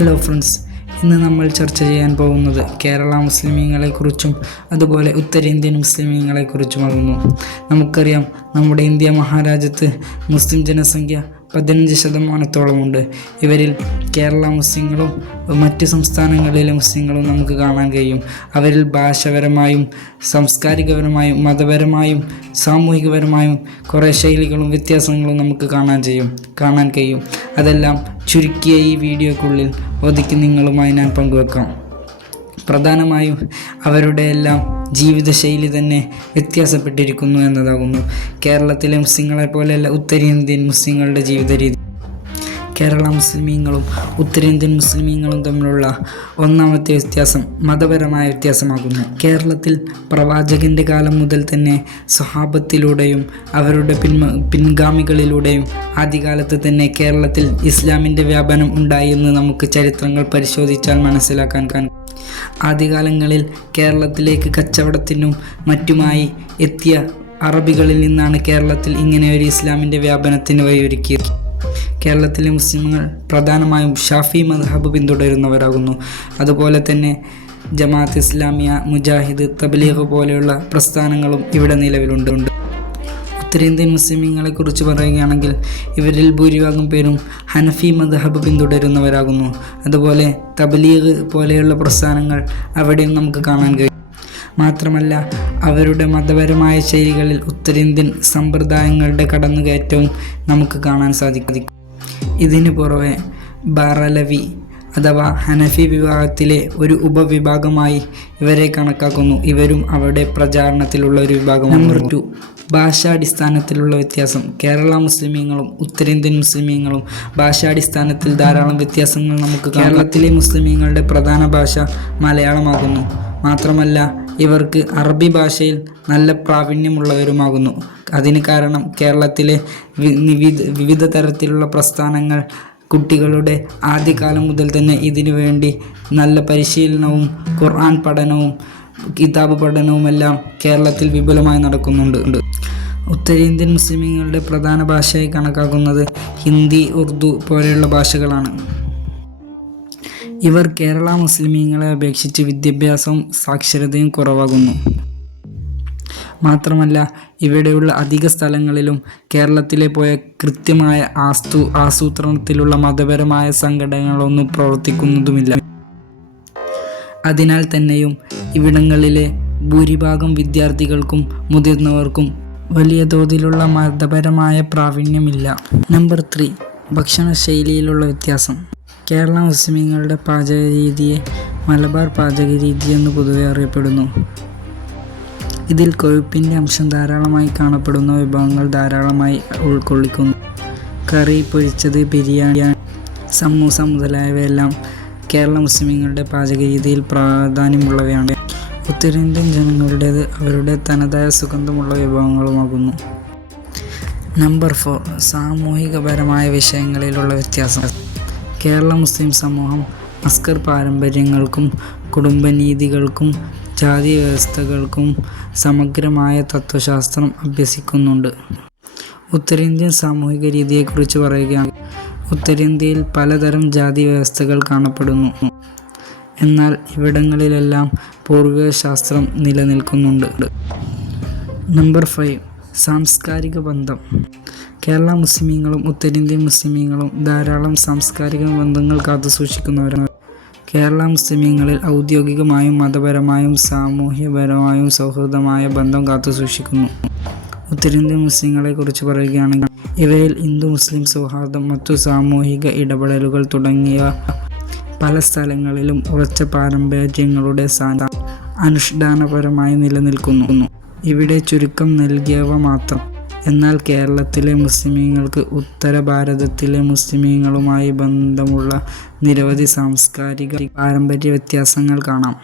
Hello friends ഇന്ന് നമ്മൾ ചർച്ച ചെയ്യാൻ പോകുന്നത് കേരള മുസ്ലിമീങ്ങളെക്കുറിച്ചും അതുപോലെ ഉത്തരേന്ത്യൻ മുസ്ലിമീങ്ങളെക്കുറിച്ചുമാകുന്നു നമുക്കറിയാം നമ്മുടെ ഇന്ത്യ മഹാരാജ്യത്ത് മുസ്ലിം ജനസംഖ്യ പതിനഞ്ച് ശതമാനത്തോളമുണ്ട് ഇവരിൽ കേരള മുസ്ലിങ്ങളും മറ്റ് സംസ്ഥാനങ്ങളിലെ മുസ്ലിങ്ങളും നമുക്ക് കാണാൻ കഴിയും. അവരിൽ ഭാഷപരമായും സാംസ്കാരികപരമായും മതപരമായും സാമൂഹികപരമായും കുറേ ശൈലികളും വ്യത്യാസങ്ങളും നമുക്ക് കാണാൻ ചെയ്യും കാണാൻ കഴിയും. അതെല്ലാം ചുരുക്കിയ ഈ വീഡിയോക്കുള്ളിൽ ഒതുക്കി നിങ്ങളുമായി ഞാൻ പങ്കുവെക്കാം. പ്രധാനമായും അവരുടെ എല്ലാം ജീവിതശൈലി തന്നെ വ്യത്യാസപ്പെട്ടിരിക്കുന്നു എന്നതാകുന്നു. കേരളത്തിലെ മുസ്ലിങ്ങളെ പോലെയല്ല ഉത്തരേന്ത്യൻ മുസ്ലിങ്ങളുടെ ജീവിത രീതി കേരള മുസ്ലിമീങ്ങളും ഉത്തരേന്ത്യൻ മുസ്ലിമീങ്ങളും തമ്മിലുള്ള ഒന്നാമത്തെ വ്യത്യാസം മതപരമായ വ്യത്യാസമാകുന്നു. കേരളത്തിൽ പ്രവാചകന്റെ കാലം മുതൽ തന്നെ സ്വഹാബത്തിലൂടെയും അവരുടെ പിൻമ പിൻഗാമികളിലൂടെയും ആദ്യകാലത്ത് തന്നെ കേരളത്തിൽ ഇസ്ലാമിന്റെ വ്യാപനം ഉണ്ടായി എന്ന് നമുക്ക് ചരിത്രങ്ങൾ പരിശോധിച്ചാൽ മനസ്സിലാക്കാൻ കാണും ആദ്യകാലങ്ങളിൽ കേരളത്തിലേക്ക് കച്ചവടത്തിനും മറ്റുമായി എത്തിയ അറബികളിൽ നിന്നാണ് കേരളത്തിൽ ഇങ്ങനെ ഒരു ഇസ്ലാമിന്റെ വ്യാപനത്തിന് വഴിയൊരുക്കിയത്. കേരളത്തിലെ മുസ്ലിങ്ങൾ പ്രധാനമായും ഷാഫി മദ്ഹബ് പിന്തുടരുന്നവരാകുന്നു. അതുപോലെ തന്നെ ജമാഅത്ത് ഇസ്ലാമിയ മുജാഹിദ് തബ്ലീഗ് പോലെയുള്ള പ്രസ്ഥാനങ്ങളും ഇവിടെ നിലവിലുണ്ട്. ഉത്തരേന്ത്യൻ മുസ്ലിമീങ്ങളെ കുറിച്ച് പറയുകയാണെങ്കിൽ ഇവരിൽ ഭൂരിഭാഗം പേരും ഹനഫി മദ്ഹബ് പിന്തുടരുന്നവരാകുന്നു. അതുപോലെ തബ്ലീഗ് പോലെയുള്ള പ്രസ്ഥാനങ്ങൾ അവിടെയും നമുക്ക് കാണാൻ കഴിയും. മാത്രമല്ല അവരുടെ മതപരമായ ശൈലികളിൽ ഉത്തരേന്ത്യൻ സമ്പ്രദായങ്ങളുടെ കടന്നുകയറ്റവും നമുക്ക് കാണാൻ സാധിക്കും. ഇതിനു പുറമെ ബാറലവി അഥവാ ഹനഫി വിഭാഗത്തിലെ ഒരു ഉപവിഭാഗമായി ഇവരെ കണക്കാക്കുന്നു. ഇവരും അവരുടെ പ്രചാരണത്തിലുള്ള ഒരു വിഭാഗം നമ്പർ ടു. ഭാഷാടിസ്ഥാനത്തിലുള്ള വ്യത്യാസം. കേരള മുസ്ലിമീങ്ങളും ഉത്തരേന്ത്യൻ മുസ്ലിമീങ്ങളും ഭാഷാടിസ്ഥാനത്തിൽ ധാരാളം വ്യത്യാസങ്ങൾ നമുക്ക് കേരളത്തിലെ മുസ്ലിമീങ്ങളുടെ പ്രധാന ഭാഷ മലയാളമാകുന്നു. മാത്രമല്ല ഇവർക്ക് അറബി ഭാഷയിൽ നല്ല പ്രാവീണ്യമുള്ളവരുമാകുന്നു. അതിന് കാരണം കേരളത്തിലെ വിവിധ വിവിധ തരത്തിലുള്ള പ്രസ്ഥാനങ്ങൾ കുട്ടികളുടെ ആദ്യകാലം മുതൽ തന്നെ ഇതിനു വേണ്ടി നല്ല പരിശീലനവും ഖുർആൻ പഠനവും കിതാബ് പഠനവുമെല്ലാം കേരളത്തിൽ വിപുലമായി നടക്കുന്നുണ്ട്. ഉത്തരേന്ത്യൻ മുസ്ലിമീങ്ങളുടെ പ്രധാന ഭാഷയായി കണക്കാക്കുന്നത് ഹിന്ദി ഉറുദു പോലെയുള്ള ഭാഷകളാണ്. ഇവർ കേരള മുസ്ലിമീങ്ങളെ അപേക്ഷിച്ച് വിദ്യാഭ്യാസവും സാക്ഷരതയും കുറവാകുന്നു. മാത്രമല്ല ഇവിടെയുള്ള അധിക സ്ഥലങ്ങളിലും കേരളത്തിലെ പോയ കൃത്യമായ ആസ്തു ആസൂത്രണത്തിലുള്ള മതപരമായ സംഘടനകളൊന്നും പ്രവർത്തിക്കുന്നതുമില്ല. അതിനാൽ തന്നെയും ഇവിടങ്ങളിലെ ഭൂരിഭാഗം വിദ്യാർത്ഥികൾക്കും മുതിർന്നവർക്കും വലിയ തോതിലുള്ള മതപരമായ പ്രാവീണ്യമില്ല. നമ്പർ ത്രീ ഭക്ഷണശൈലിയിലുള്ള വ്യത്യാസം. കേരള മുസ്ലിങ്ങളുടെ പാചക രീതിയെ മലബാർ പാചക രീതി എന്ന് പൊതുവെ അറിയപ്പെടുന്നു. ഇതിൽ കൊഴുപ്പിന്റെ അംശം ധാരാളമായി കാണപ്പെടുന്ന വിഭവങ്ങൾ ധാരാളമായി ഉൾക്കൊള്ളിക്കുന്നു. കറി പൊരിച്ചത് ബിരിയാണി സമൂസ മുതലായവയെല്ലാം കേരള മുസ്ലിങ്ങളുടെ പാചക രീതിയിൽ പ്രാധാന്യമുള്ളവയാണ്. ഉത്തരേന്ത്യൻ ജനങ്ങളുടേത് അവരുടെ തനതായ സുഗന്ധമുള്ള വിഭവങ്ങളുമാകുന്നു. നമ്പർ ഫോർ സാമൂഹികപരമായ വിഷയങ്ങളിലുള്ള വ്യത്യാസം. കേരള മുസ്ലിം സമൂഹം അസ്കർ പാരമ്പര്യങ്ങൾക്കും കുടുംബനീതികൾക്കും ജാതി വ്യവസ്ഥകൾക്കും സമഗ്രമായ തത്വശാസ്ത്രം അഭ്യസിക്കുന്നുണ്ട്. ഉത്തരേന്ത്യൻ സാമൂഹിക രീതിയെക്കുറിച്ച് പറയുകയാണ് ഉത്തരേന്ത്യയിൽ പലതരം ജാതി വ്യവസ്ഥകൾ കാണപ്പെടുന്നു. എന്നാൽ ഇവിടങ്ങളിലെല്ലാം പൂർവിക ശാസ്ത്രം നിലനിൽക്കുന്നുണ്ട്. Number five. സാംസ്കാരിക ബന്ധം. കേരള മുസ്ലിമീങ്ങളും ഉത്തരേന്ത്യൻ മുസ്ലിമീങ്ങളും ധാരാളം സാംസ്കാരിക ബന്ധങ്ങൾ കാത്തുസൂക്ഷിക്കുന്നവരാണ്. കേരള മുസ്ലിമീങ്ങളിൽ ഔദ്യോഗികമായും മതപരമായും സാമൂഹ്യപരമായും സൗഹൃദമായ ബന്ധം കാത്തുസൂക്ഷിക്കുന്നു ഉത്തരേന്ത്യൻ മുസ്ലിങ്ങളെ കുറിച്ച് പറയുകയാണെങ്കിൽ ഇവയിൽ ഹിന്ദു മുസ്ലിം സൗഹാർദ്ദം മറ്റു സാമൂഹിക ഇടപെടലുകൾ തുടങ്ങിയ പല സ്ഥലങ്ങളിലും ഉറച്ച പാരമ്പര്യങ്ങളുടെ അനുഷ്ഠാനപരമായി നിലനിൽക്കുന്നു. ഇവിടെ ചുരുക്കം നൽകിയവ മാത്രം. എന്നാൽ കേരളത്തിലെ മുസ്ലിമീങ്ങൾക്ക് ഉത്തര ഭാരതത്തിലെ മുസ്ലിമീങ്ങളുമായി ബന്ധമുള്ള നിരവധി സാംസ്കാരിക പാരമ്പര്യ വ്യത്യാസങ്ങൾ കാണാം.